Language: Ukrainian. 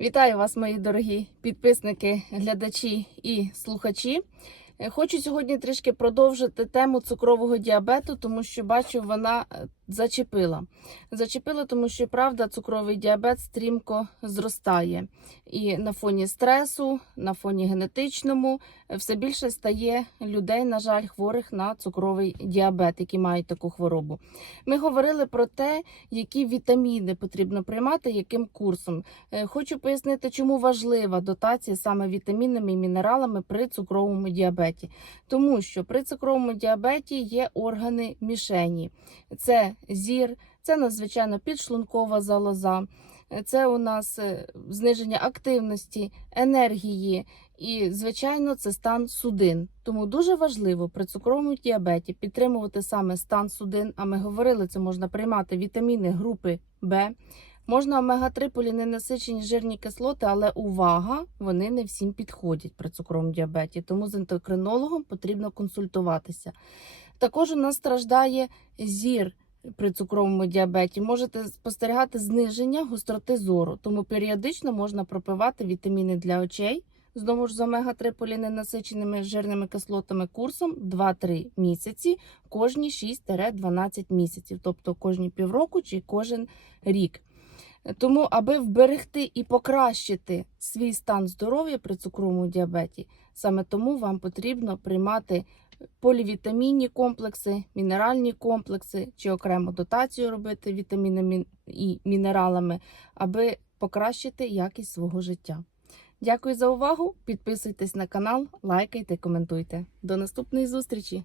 Вітаю вас, мої дорогі підписники, глядачі і слухачі. Е, Хочу сьогодні трішки продовжити тему цукрового діабету, тому що бачу, вона е, зачепила. Зачепила, тому що правда, цукровий діабет стрімко зростає. І на фоні стресу, на фоні генетичному, е, все більше стає людей, на жаль, хворих на цукровий діабет, які мають таку хворобу. Ми говорили про те, які вітаміни потрібно приймати, яким курсом. Хочу пояснити, чому важлива дотація саме вітамінами і мінералами при цукровому діабеті. Тому що при цукровому діабеті є органи мішені. Це зір, це надзвичайно підшлункова залоза, це у нас е, зниження активності, енергії. І, звичайно, це стан судин. Тому дуже важливо при цукровому діабеті підтримувати саме стан судин. А ми говорили, це можна приймати вітаміни групи Б. Можна омега-3 поліненасичені жирні кислоти, але увага, вони не всім підходять при цукровому діабеті. Тому з ендокринологом потрібно консультуватися. Також у нас страждає зір при цукровому діабеті. Можете спостерігати зниження гостроти зору, тому періодично можна пропивати вітаміни для очей. Знову ж з омега-3 поліненасиченими жирними кислотами курсом 2-3 місяці кожні 6-12 місяців, тобто кожні півроку чи кожен рік. Тому, аби вберегти і покращити свій стан здоров'я при цукровому діабеті, саме тому вам потрібно приймати полівітамінні комплекси, мінеральні комплекси чи окремо дотацію робити вітамінами і мінералами, аби покращити якість свого життя. Дякую за увагу! Підписуйтесь на канал, лайкайте, коментуйте. До наступної зустрічі!